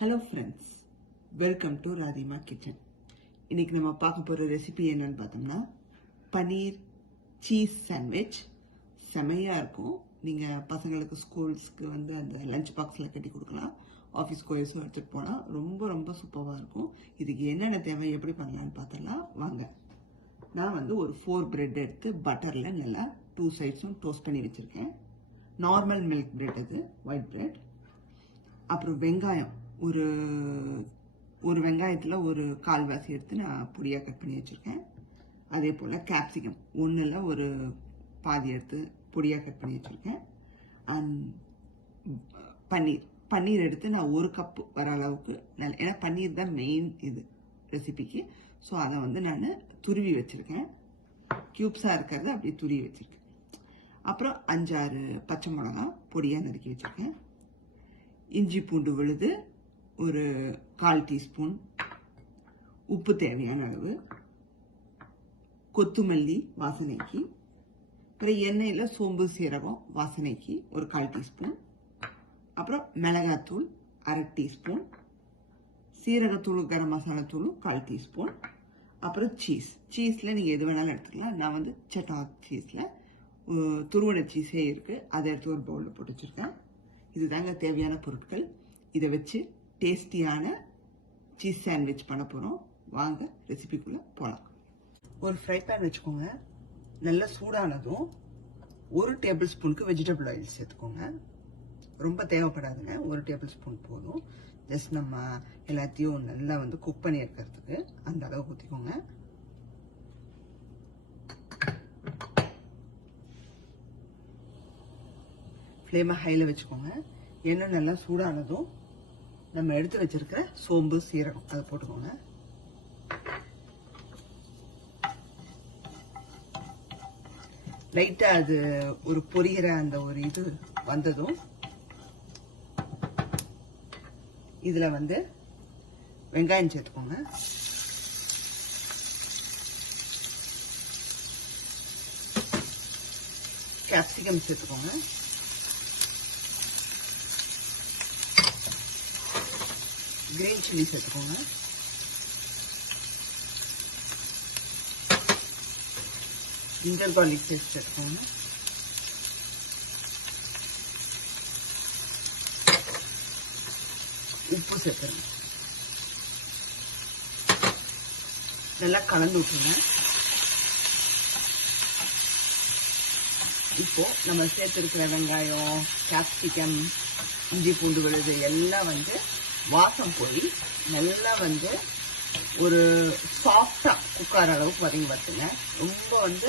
Hello friends, welcome to Radhima Kitchen. இன்னைக்கு நம்ம பார்க்க போற ரெசிபி என்னன்னு பார்த்தோம்னா பனீர் சீஸ் சாண்ட்விச். செமையா இருக்கும். நீங்க பசங்களுக்கு ஸ்கூல்ஸ்க்கு வந்து அந்த லஞ்ச் பாக்ஸ்ல கட்டி கொடுக்கலாம், ஆஃபீஸ் கோயஸும் எடுத்துட்டு போனா ரொம்ப ரொம்ப சூப்பராக இருக்கும். இதுக்கு என்னென்ன தேவை, எப்படி பண்ணலான்னு பார்த்தலாம் வாங்க. நான் வந்து ஒரு 4 பிரெட் எடுத்து பட்டரில் நல்லா 2 சைட்ஸும் டோஸ்ட் பண்ணி வச்சுருக்கேன். நார்மல் மில்க் பிரெட், அது ஒயிட் பிரெட். அப்புறம் வெங்காயம், ஒரு வெங்காயத்தில் ஒரு கால்வாசி எடுத்து நான் பொடியாக கட் பண்ணி வச்சுருக்கேன். அதே போல் கேப்சிகம் ஒன்றில் ஒரு பாதி எடுத்து பொடியாக கட் பண்ணி வச்சுருக்கேன். அண்ட் பன்னீர் எடுத்து நான் 1 கப்பு வர அளவுக்கு நல்ல, ஏன்னா பன்னீர் தான் மெயின் இது ரெசிபிக்கு. ஸோ அதை வந்து நான் துருவி வச்சுருக்கேன். க்யூப்ஸாக இருக்கிறத அப்படியே துருவி வச்சுருக்கேன். அப்புறம் 5-6 பச்சை மிளகா பொடியாக நறுக்கி வச்சுருக்கேன். இஞ்சி பூண்டு விழுது ஒரு 1/4 டீஸ்பூன், உப்பு தேவையான அளவு, கொத்தமல்லி வாசனைக்கு, அப்புறம் எண்ணெயில் சோம்பு சீரகம் வாசனைக்கு ஒரு 1/4 டீஸ்பூன், அப்புறம் மிளகாத்தூள் 1/2 டீஸ்பூன், சீரகத்தூள் கரம் மசாலா தூள் 1/4 டீஸ்பூன், அப்புறம் சீஸில் நீங்கள் எது வேணாலும் எடுத்துக்கலாம். நான் வந்து செட்டாக் சீஸில் துருவன சீஸே இருக்குது, அதை எடுத்து ஒரு பவுலில் போட்டு வச்சுருக்கேன். இதுதாங்க தேவையான பொருட்கள். இதை வச்சு டேஸ்டியான சீஸ் சாண்ட்விச் பண்ண போகிறோம். வாங்க ரெசிபிக்குள்ளே போகலாம். ஒரு ஃப்ரை பேன் வச்சுக்கோங்க. நல்லா சூடானதும் 1 டேபிள் ஸ்பூனுக்கு வெஜிடபிள் ஆயில் சேர்த்துக்கோங்க. ரொம்ப தேவைப்படாதுங்க, 1 டேபிள் ஸ்பூன் போதும். ஜஸ்ட் நம்ம எல்லாத்தையும் நல்லா வந்து குக் பண்ணி இருக்கிறதுக்கு அந்த அளவு ஊற்றிக்கோங்க. ஃப்ளேமை ஹையில் வச்சுக்கோங்க. எண்ணெய் நல்லா சூடானதும் நம்ம எடுத்து வச்சிருக்கிற சோம்பு சீரகம் அதை போட்டுக்கோங்க. லைட்டா அது ஒரு பொரிகிற அந்த ஒரு இது வந்ததும் இதுல வந்து வெங்காயம் சேர்த்துக்கோங்க. கேப்சிகம் சேர்த்துக்கோங்க. கிரீன் சில்லி சேர்த்துக்கோங்க. ஜிஞ்சர் கார்லிக் பேஸ்ட் சேர்த்துக்கோங்க. உப்பு சேர்த்துருங்க. நல்லா கலந்து விட்டுருங்க. இப்போ நம்ம சேர்த்துருக்கிற வெங்காயம், கேப்சிகம், இஞ்சி பூண்டு விழுது எல்லாம் வந்து வாசம் போய் நல்லா வந்து ஒரு சாஃப்டா குக்கார அளவுக்கு வதங்கி வச்சுங்க. ரொம்ப வந்து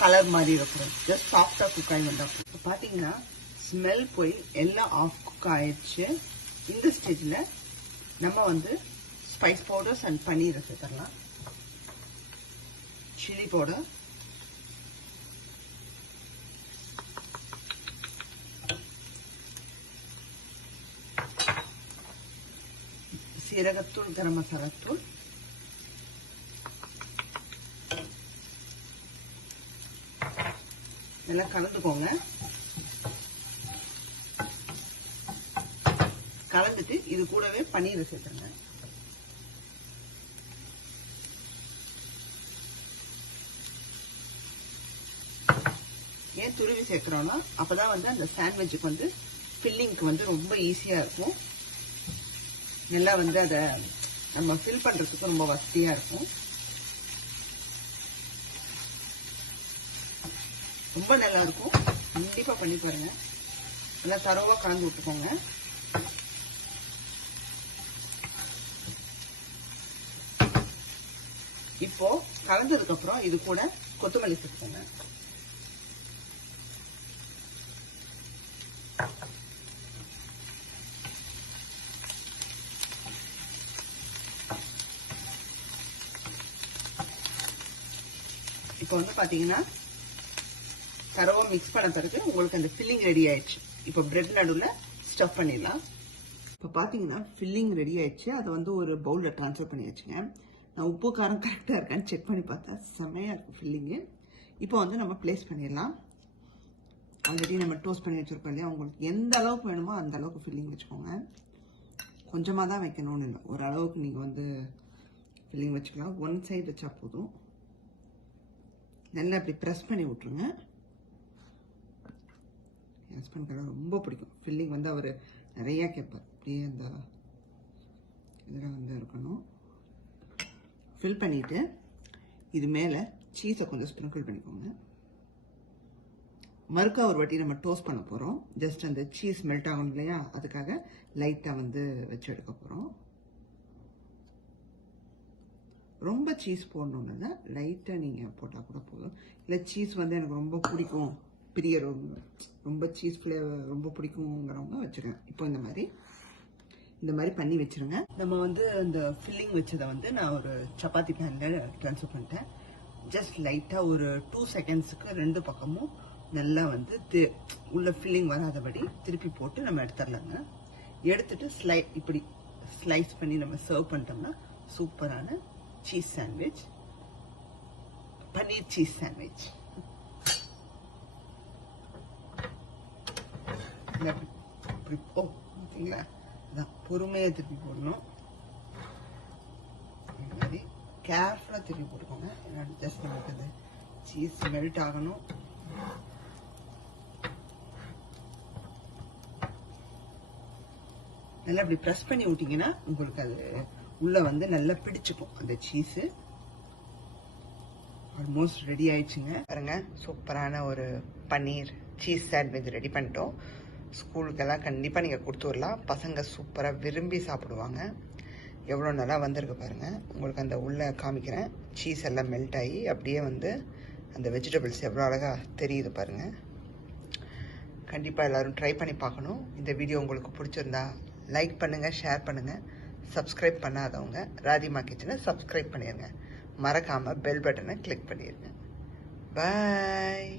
கலர் மாதிரி இருக்கணும், ஜஸ்ட் சாஃப்டா குக் ஆகி வந்தா. இப்போ பார்த்தீங்கன்னா ஸ்மெல் போய் எல்லாம் ஆஃப் குக் ஆயிடுச்சு. இந்த ஸ்டேஜில் நம்ம வந்து ஸ்பைஸ் பவுடர்ஸ் அண்ட் பன்னீரை சேர்த்துடலாம். சில்லி பவுடர், சீரகத்தூள் கரம் மசாலா தூள், நல்லா கலந்துக்கோங்க. கலந்துட்டு இது கூடவே பன்னீரை சேர்த்துங்க. ஏன் துருவி சேர்க்கிறோம்னா அப்பதான் வந்து அந்த சாண்ட்விச்சுக்கு வந்து ஃபில்லிங்க்கு வந்து ரொம்ப ஈஸியா இருக்கும். நல்லா வந்து அதை நம்ம ஃபில் பண்றதுக்கு ரொம்ப வசதியா இருக்கும். ரொம்ப நல்லா இருக்கும். கண்டிப்பா பண்ணி பாருங்க. நல்லா தரோவா கலந்து விட்டுக்கோங்க. இப்போ கலந்ததுக்கு அப்புறம் இது கூட கொத்தமல்லி சேர்த்துக்கோங்க. இப்போ வந்து பாத்தீங்கன்னா தரவா மிக்ஸ் பண்ண பிறகு உங்களுக்கு அந்த ஃபில்லிங் ரெடி ஆயிடுச்சு. இப்போ பிரெட் நடுவில் ஸ்டஃப் பண்ணிடலாம். இப்போ பார்த்தீங்கன்னா ஃபில்லிங் ரெடி ஆயிடுச்சு. அதை வந்து ஒரு பவுலில் ட்ரான்ஸ்ஃபர் பண்ணி வச்சுங்க. நான் உப்பு காரம் கரெக்டாக இருக்கான்னு செக் பண்ணி பார்த்தா செம்மையாக இருக்கும் ஃபில்லிங்கு. இப்போ வந்து நம்ம பிளேஸ் பண்ணிடலாம். ஆல்ரெடி நம்ம டோஸ்ட் பண்ணி வச்சுருக்கோம் இல்லையா, உங்களுக்கு எந்த அளவுக்கு வேணுமோ அந்த அளவுக்கு ஃபில்லிங் வச்சுக்கோங்க. கொஞ்சமாக தான் வைக்கணும்னு இல்லை, ஓரளவுக்கு நீங்கள் வந்து ஃபில்லிங் வச்சுக்கலாம். ஒன் சைடு வச்சா போதும். நல்லா அப்படி ப்ரெஸ் பண்ணி விட்ருங்க. என் ஹஸ்பண்ட்கெல்லாம் ரொம்ப பிடிக்கும் ஃபில்லிங் வந்து. அவர் நிறையா கேட்பார். அப்படியே அந்த இதில் வந்து இருக்கணும். ஃபில் பண்ணிவிட்டு இது மேலே சீஸை கொஞ்சம் ஸ்ப்ரிங்கிள் பண்ணிக்கோங்க. மறுக்கா ஒரு வாட்டி நம்ம டோஸ்ட் பண்ண போகிறோம். ஜஸ்ட் அந்த சீஸ் மெல்ட் ஆகணும் இல்லையா, அதுக்காக லைட்டாக வந்து வச்சு எடுக்க போகிறோம். ரொம்ப சீஸ் போடணுன்னு லைட்டாக நீங்கள் போட்டால் கூட போதும். இல்லை சீஸ் வந்து எனக்கு ரொம்ப பிடிக்கும், பெரிய ரொம்ப சீஸ் ஃப்ளேவர் ரொம்ப பிடிக்குங்கிறவங்க வச்சுருங்க. இப்போ இந்த மாதிரி பண்ணி வச்சுருங்க. நம்ம வந்து அந்த ஃபில்லிங் வச்சதை வந்து நான் ஒரு சப்பாத்தி பேனில் ட்ரான்ஸ்ஃபர் பண்ணிட்டேன். ஜஸ்ட் லைட்டாக ஒரு 2 செகண்ட்ஸுக்கு 2 பக்கமும் நல்லா வந்து உள்ள ஃபில்லிங் வராதபடி திருப்பி போட்டு நம்ம எடுத்துடலாங்க. எடுத்துட்டு இப்படி ஸ்லைஸ் பண்ணி நம்ம சர்வ் பண்ணிட்டோம்னா சூப்பரான சீஸ் சாண்ட்விச், பன்னீர் சீஸ் சாண்ட்விச். ஓகேங்களா, அதான் பொறுமையாக திருப்பி போடணும். இந்த மாதிரி கேர்ஃபுல்லாக திருப்பி போட்டுக்கோங்க. ஜஸ்ட் நமக்கு அந்த சீஸ் மெல்ட் ஆகணும். நல்லா அப்படி ப்ரெஸ் பண்ணி விட்டீங்கன்னா உங்களுக்கு அது உள்ள வந்து நல்லா பிடிச்சுக்கும் அந்த சீஸு. ஆல்மோஸ்ட் ரெடி ஆயிடுச்சுங்க. பாருங்க, சூப்பரான ஒரு பன்னீர் சீஸ் சாண்ட்விச் ரெடி பண்ணிட்டோம். ஸ்கூலுக்கெல்லாம் கண்டிப்பாக நீங்கள் கொடுத்து வரலாம். பசங்க சூப்பராக விரும்பி சாப்பிடுவாங்க. எவ்வளோ நல்லா வந்திருக்கு பாருங்கள். உங்களுக்கு அந்த உள்ளே காமிக்கிறேன். சீஸ் எல்லாம் மெல்ட் ஆகி அப்படியே வந்து அந்த வெஜிடபிள்ஸ் எவ்வளோ அழகாக தெரியுது பாருங்கள். கண்டிப்பாக எல்லோரும் ட்ரை பண்ணி பார்க்கணும். இந்த வீடியோ உங்களுக்கு பிடிச்சிருந்தா லைக் பண்ணுங்கள், ஷேர் பண்ணுங்கள். சப்ஸ்கிரைப் பண்ணாதவங்க ராதிமா கிச்சனை சப்ஸ்கிரைப் பண்ணிடுங்க. மறக்காமல் பெல் பட்டனை கிளிக் பண்ணிடுங்க. பாய்.